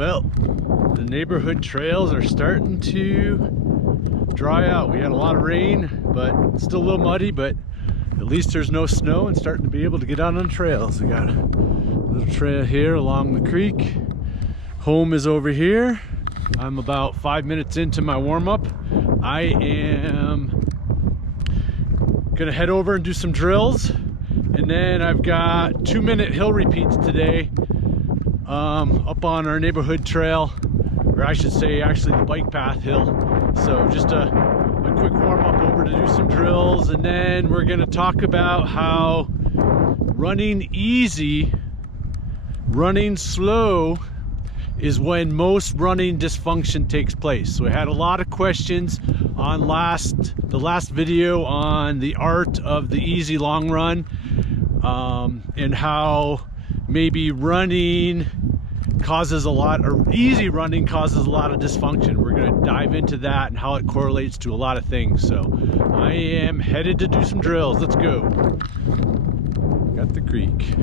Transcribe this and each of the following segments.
Well, the neighborhood trails are starting to dry out. We had a lot of rain, but it's still a little muddy, but at least there's no snow and starting to be able to get out on trails. We got a little trail here along the creek. Home is over here. I'm about 5 minutes into my warm-up. I am gonna head over and do some drills, and then I've got 2-minute hill repeats today up on our neighborhood trail, or I should say actually the bike path hill. So just a quick warm-up over to do some drills, and then we're gonna talk about how running easy, running slow is when most running dysfunction takes place. So I had a lot of questions on the last video on the art of the easy long run, and how maybe running causes a lot, or easy running causes a lot of dysfunction. We're going to dive into that and how it correlates to a lot of things. So I am headed to do some drills. Let's go. Got the creek.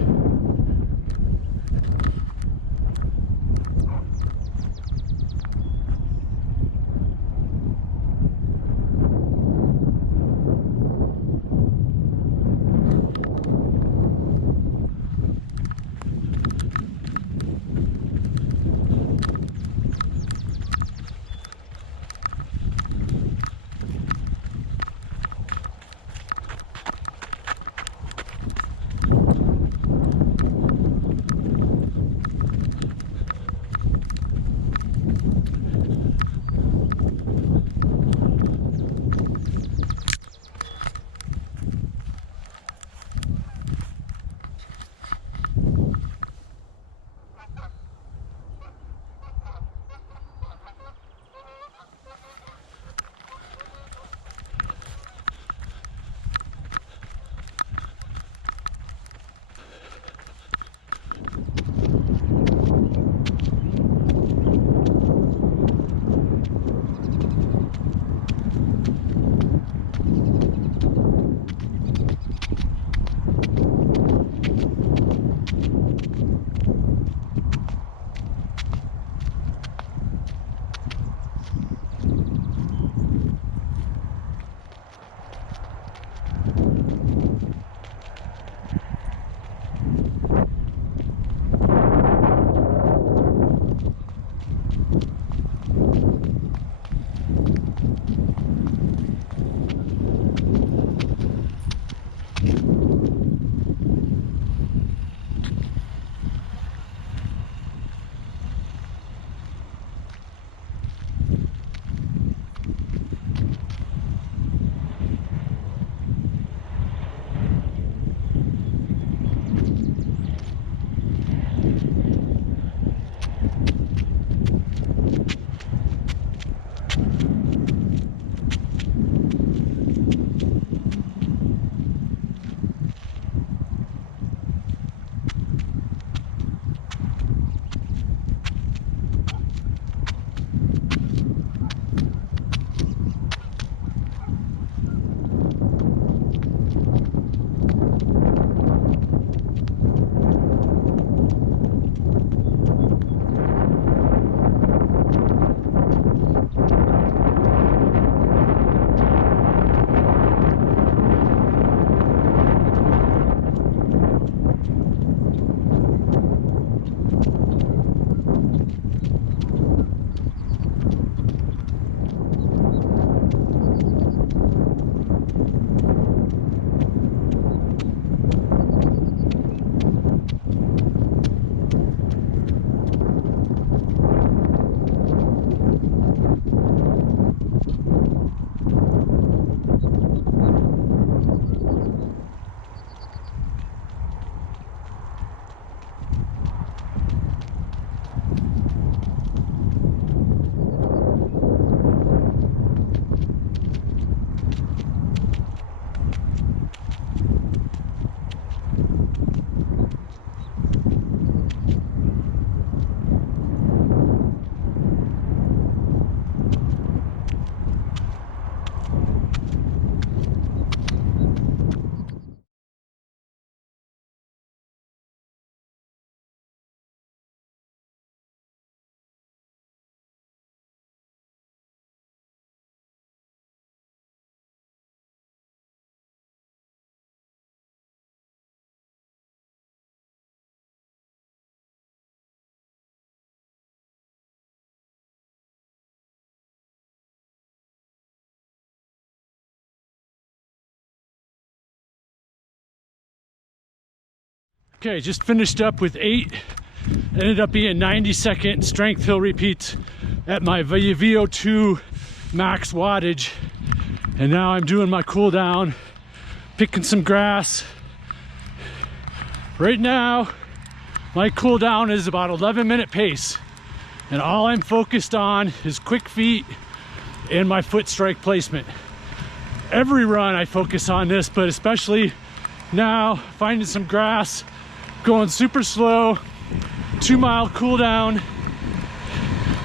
Okay, just finished up with 8. Ended up being 90-second strength hill repeats at my VO2 max wattage. And now I'm doing my cool down, picking some grass. Right now, my cool down is about 11-minute pace. And all I'm focused on is quick feet and my foot strike placement. Every run I focus on this, but especially now, finding some grass, going super slow, 2-mile cool down.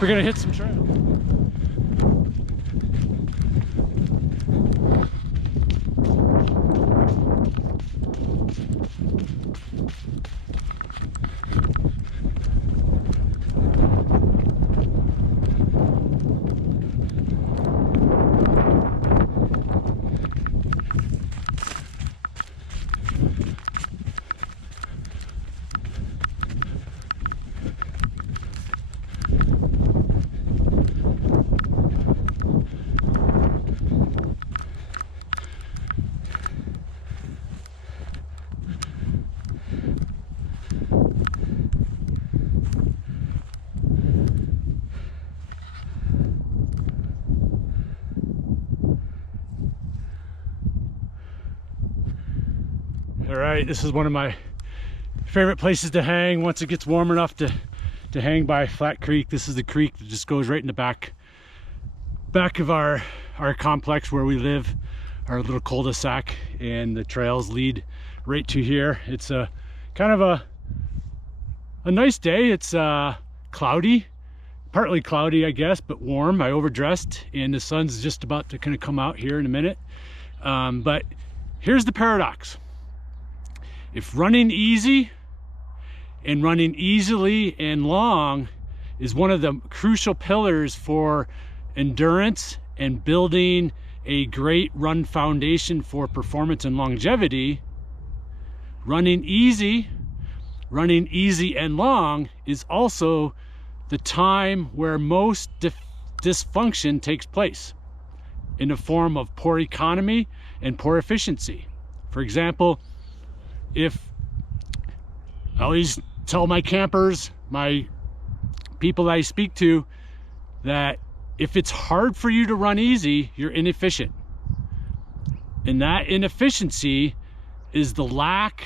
We're gonna hit some trail. All right, this is one of my favorite places to hang once it gets warm enough to hang by Flat Creek. This is the creek that just goes right in the back of our complex where we live, our little cul-de-sac, and the trails lead right to here. It's a kind of a nice day. It's cloudy, partly cloudy, I guess, but warm. I overdressed, and the sun's just about to kind of come out here in a minute. But here's the paradox. If running easy and running easily and long is one of the crucial pillars for endurance and building a great run foundation for performance and longevity, running easy and long is also the time where most dysfunction takes place in the form of poor economy and poor efficiency. For example, if I always tell my campers, my people that I speak to, that if it's hard for you to run easy, you're inefficient. And that inefficiency is the lack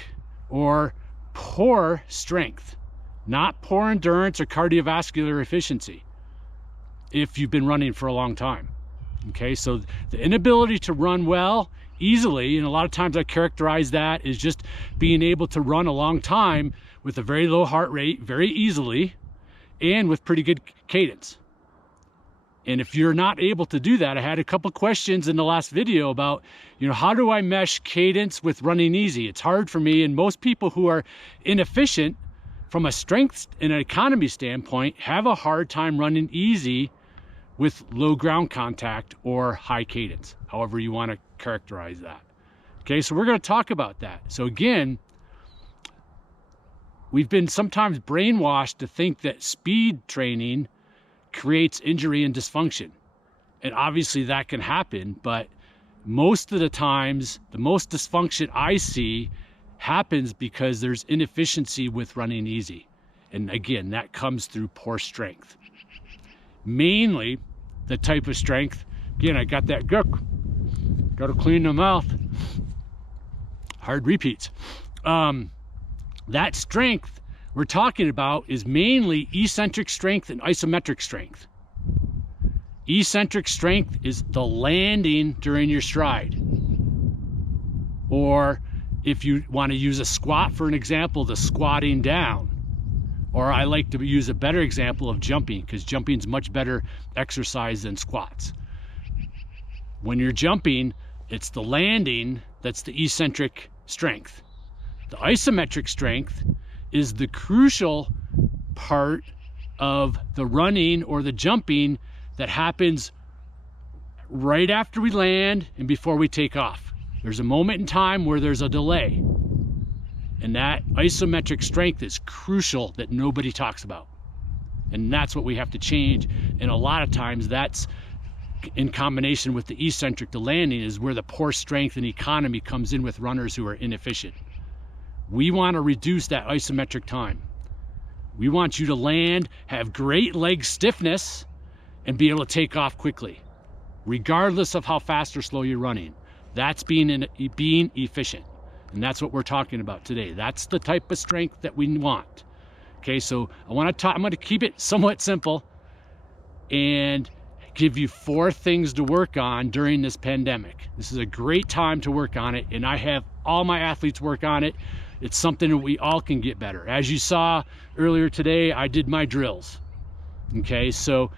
or poor strength, not poor endurance or cardiovascular efficiency, if you've been running for a long time. Okay, so the inability to run well easily, and a lot of times I characterize that as just being able to run a long time with a very low heart rate very easily and with pretty good cadence. And if you're not able to do that, I had a couple questions in the last video about, how do I mesh cadence with running easy? It's hard for me, and most people who are inefficient from a strength and an economy standpoint have a hard time running easy with low ground contact or high cadence, however you want to characterize that. Okay, so we're going to talk about that. So again, we've been sometimes brainwashed to think that speed training creates injury and dysfunction. And obviously that can happen, but most of the times, the most dysfunction I see happens because there's inefficiency with running easy. And again, that comes through poor strength. Mainly the type of strength, again, I got that gook, got to clean the mouth, hard repeats. That strength we're talking about is mainly eccentric strength and isometric strength. Eccentric strength is the landing during your stride. Or if you want to use a squat for an example, the squatting down. Or I like to use a better example of jumping, because jumping is much better exercise than squats. When you're jumping, it's the landing that's the eccentric strength. The isometric strength is the crucial part of the running or the jumping that happens right after we land and before we take off. There's a moment in time where there's a delay. And that isometric strength is crucial that nobody talks about. And that's what we have to change. And a lot of times that's in combination with the eccentric, the landing, is where the poor strength and economy comes in with runners who are inefficient. We want to reduce that isometric time. We want you to land, have great leg stiffness, and be able to take off quickly, regardless of how fast or slow you're running. That's being efficient. And that's what we're talking about today. That's the type of strength that we want. Okay, so I'm going to keep it somewhat simple and give you 4 things to work on during this pandemic. This is a great time to work on it, and I have all my athletes work on it. It's something that we all can get better. As you saw earlier today, I did my drills. Okay, so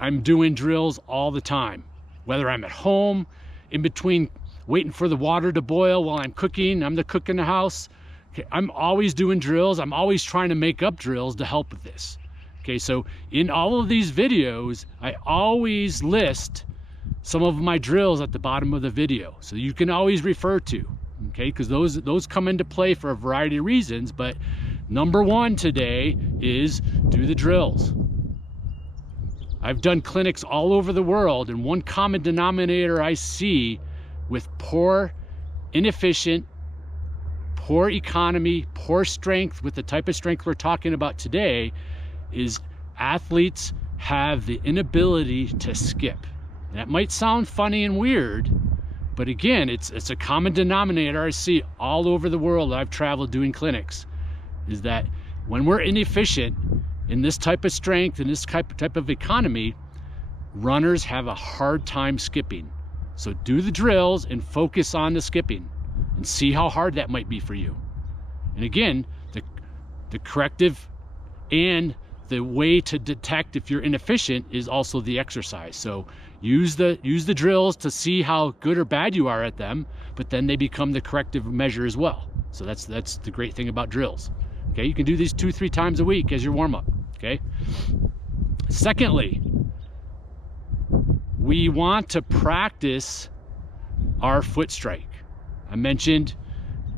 I'm doing drills all the time, whether I'm at home, in between waiting for the water to boil while I'm cooking. I'm the cook in the house. Okay, I'm always doing drills. I'm always trying to make up drills to help with this. Okay, so in all of these videos, I always list some of my drills at the bottom of the video, so you can always refer to. Okay, because those come into play for a variety of reasons, but number 1 today is do the drills. I've done clinics all over the world, and one common denominator I see with poor, inefficient, poor economy, poor strength with the type of strength we're talking about today is athletes have the inability to skip. And that might sound funny and weird, but again, it's a common denominator I see all over the world that I've traveled doing clinics, is that when we're inefficient in this type of strength and this type of economy, runners have a hard time skipping. So do the drills and focus on the skipping and see how hard that might be for you. And again, the corrective and the way to detect if you're inefficient is also the exercise. So use the drills to see how good or bad you are at them, but then they become the corrective measure as well. So that's the great thing about drills. Okay, you can do these 2-3 times a week as your warm-up. Okay. Secondly, we want to practice our foot strike. I mentioned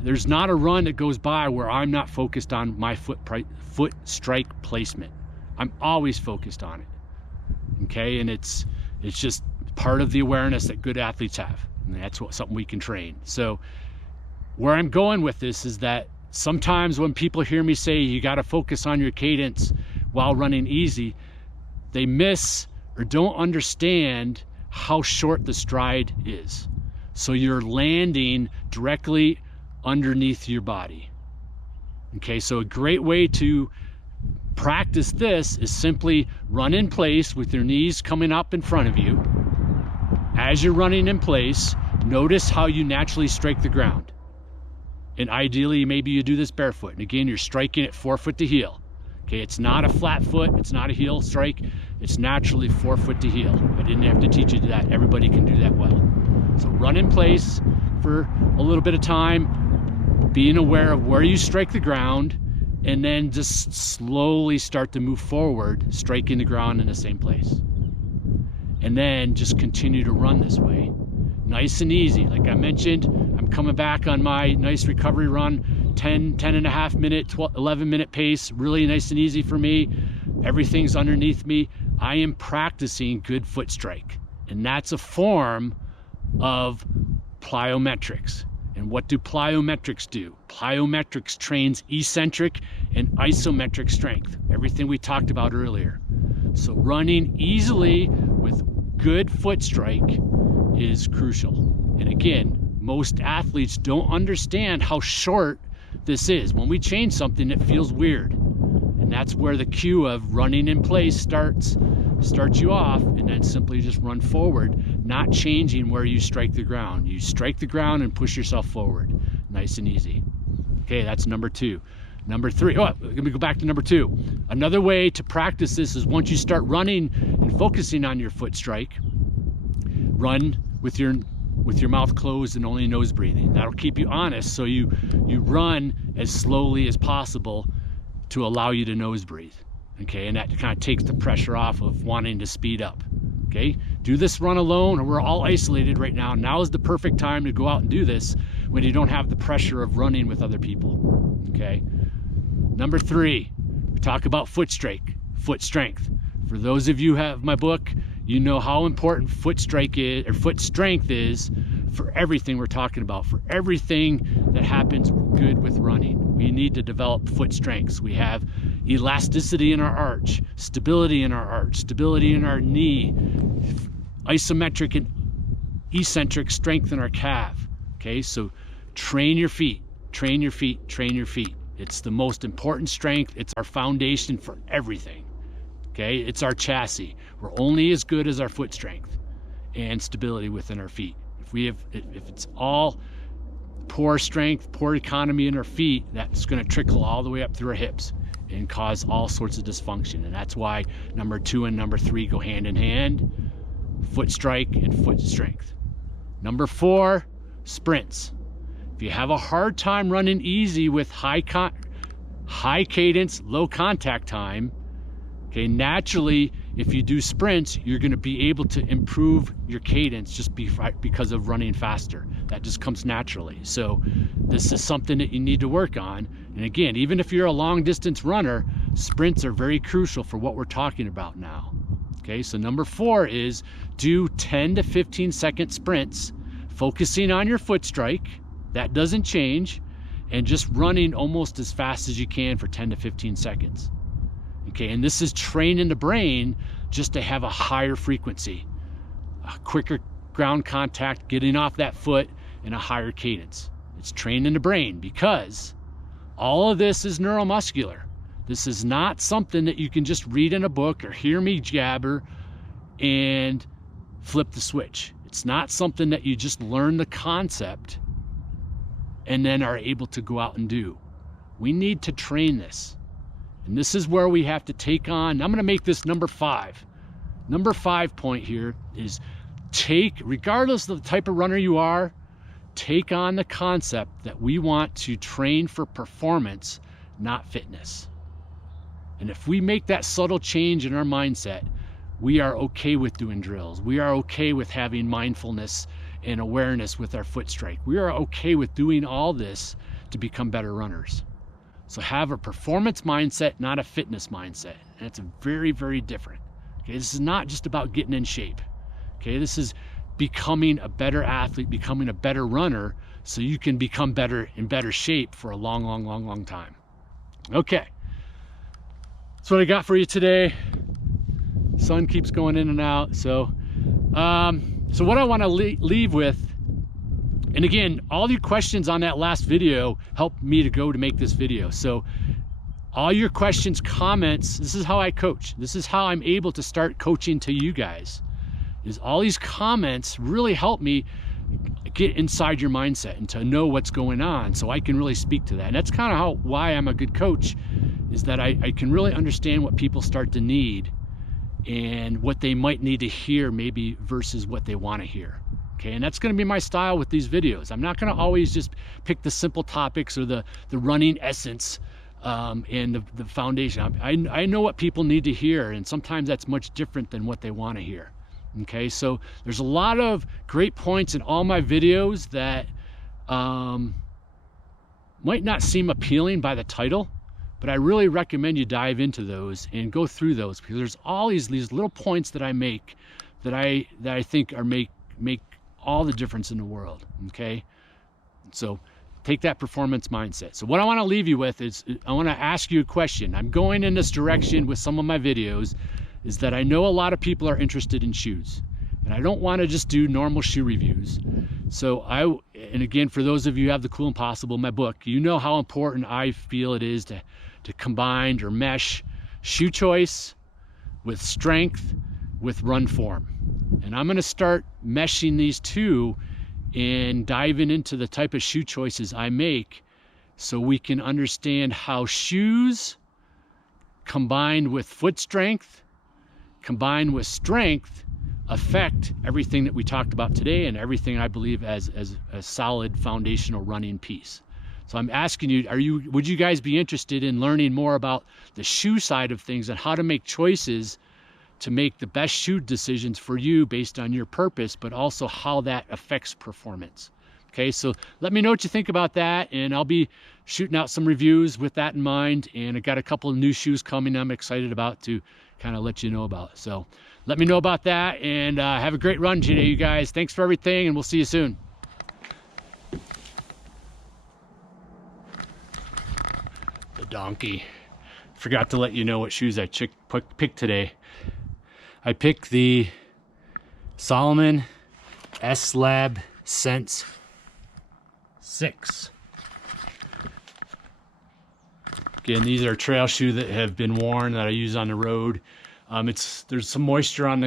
there's not a run that goes by where I'm not focused on my foot strike placement. I'm always focused on it. Okay, and it's just part of the awareness that good athletes have, and that's something we can train. So where I'm going with this is that sometimes when people hear me say you got to focus on your cadence while running easy, they miss or don't understand how short the stride is. So you're landing directly underneath your body. Okay, so a great way to practice this is simply run in place with your knees coming up in front of you. As you're running in place, notice how you naturally strike the ground. And ideally, maybe you do this barefoot. And again, you're striking it 4 foot to heel. Okay, it's not a flat foot, it's not a heel strike, it's naturally 4 foot to heel. I didn't have to teach you that. Everybody can do that well. So run in place for a little bit of time, being aware of where you strike the ground, and then just slowly start to move forward, striking the ground in the same place. And then just continue to run this way. Nice and easy. Like I mentioned, I'm coming back on my nice recovery run, 10.5 minute, 11 minute pace, really nice and easy for me. Everything's underneath me. I am practicing good foot strike. And that's a form of plyometrics. And what do plyometrics do? Plyometrics trains eccentric and isometric strength, everything we talked about earlier. So running easily with good foot strike is crucial. And again, most athletes don't understand how short this is. When we change something, it feels weird. And that's where the cue of running in place starts you off, and then simply just run forward, not changing where you strike the ground. You strike the ground and push yourself forward. Nice and easy. Okay, that's number 2. Number 3, let me go back to number 2. Another way to practice this is once you start running and focusing on your foot strike, run with your mouth closed and only nose breathing. That'll keep you honest, so you run as slowly as possible to allow you to nose breathe. Okay, and that kind of takes the pressure off of wanting to speed up. Okay, do this run alone, or we're all isolated right now. Now is the perfect time to go out and do this when you don't have the pressure of running with other people. Okay, number 3, we talk about foot strength. For those of you who have my book, you know how important foot strength is for everything we're talking about, for everything that happens good with running. we need to develop foot strengths. We have elasticity in our arch, stability in our arch, stability in our knee, isometric and eccentric strength in our calf. Okay, so train your feet, train your feet, train your feet. It's the most important strength. It's our foundation for everything. Okay, it's our chassis. We're only as good as our foot strength and stability within our feet. If it's all poor strength, poor economy in our feet, that's going to trickle all the way up through our hips and cause all sorts of dysfunction. And that's why number 2 and number 3 go hand in hand: foot strike and foot strength. Number 4, sprints. If you have a hard time running easy with high cadence, low contact time, okay, naturally, if you do sprints, you're going to be able to improve your cadence just because of running faster. That just comes naturally. So this is something that you need to work on. And again, even if you're a long distance runner, sprints are very crucial for what we're talking about now. Okay, so number 4 is do 10 to 15 second sprints, focusing on your foot strike. That doesn't change, and just running almost as fast as you can for 10 to 15 seconds. Okay, and this is training the brain just to have a higher frequency, a quicker ground contact, getting off that foot, and a higher cadence. It's training the brain, because all of this is neuromuscular. This is not something that you can just read in a book or hear me jabber and flip the switch. It's not something that you just learn the concept and then are able to go out and do. We need to train this. And this is where we have to take on, I'm going to make this number 5. Number 5 point here is regardless of the type of runner you are, take on the concept that we want to train for performance, not fitness. And if we make that subtle change in our mindset, we are okay with doing drills. We are okay with having mindfulness and awareness with our foot strike. We are okay with doing all this to become better runners. So have a performance mindset, not a fitness mindset. And it's very, very different. Okay, this is not just about getting in shape. Okay, this is becoming a better athlete, becoming a better runner, so you can become better in better shape for a long, long, long, long time. Okay, that's what I got for you today. Sun keeps going in and out. So what I want to leave with, and again, all your questions on that last video helped me to make this video. So all your questions, comments, this is how I coach. This is how I'm able to start coaching to you guys, is all these comments really help me get inside your mindset and to know what's going on, so I can really speak to that. And that's kind of why I'm a good coach, is that I can really understand what people start to need and what they might need to hear maybe versus what they want to hear. Okay, and that's going to be my style with these videos. I'm not going to always just pick the simple topics or the running essence and the foundation. I know what people need to hear, and sometimes that's much different than what they want to hear. Okay, so there's a lot of great points in all my videos that might not seem appealing by the title, but I really recommend you dive into those and go through those, because there's all these little points that I make that I think make all the difference in the world. Okay, so take that performance mindset. So what I want to leave you with is, I want to ask you a question. I'm going in this direction with some of my videos, is that I know a lot of people are interested in shoes, and I don't want to just do normal shoe reviews. So and again, for those of you who have the Cool and Possible, my book, you know how important I feel it is to combine or mesh shoe choice with strength with run form. And I'm going to start meshing these two and diving into the type of shoe choices I make, so we can understand how shoes combined with foot strength, combined with strength, affect everything that we talked about today and everything I believe as a solid foundational running piece. So I'm asking you, would you guys be interested in learning more about the shoe side of things and how to make choices to make the best shoe decisions for you based on your purpose, but also how that affects performance? Okay, so let me know what you think about that, and I'll be shooting out some reviews with that in mind, and I got a couple of new shoes coming I'm excited about to kind of let you know about. So let me know about that, and have a great run today, you guys. Thanks for everything, and we'll see you soon. donkey. Forgot to let you know what shoes I picked today. I picked the Salomon S-Lab Sense 6. Again, these are trail shoes that have been worn that I use on the road. There's some moisture on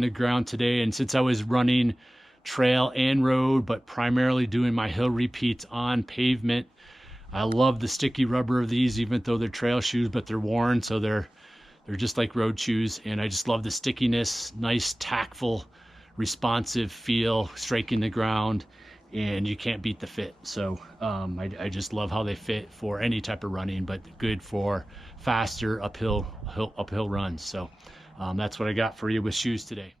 the ground today, and since I was running trail and road, but primarily doing my hill repeats on pavement, I love the sticky rubber of these, even though they're trail shoes, but they're worn, so they're just like road shoes. And I just love the stickiness, nice, tactful, responsive feel, striking the ground, and you can't beat the fit. So I just love how they fit for any type of running, but good for faster uphill runs. So that's what I got for you with shoes today.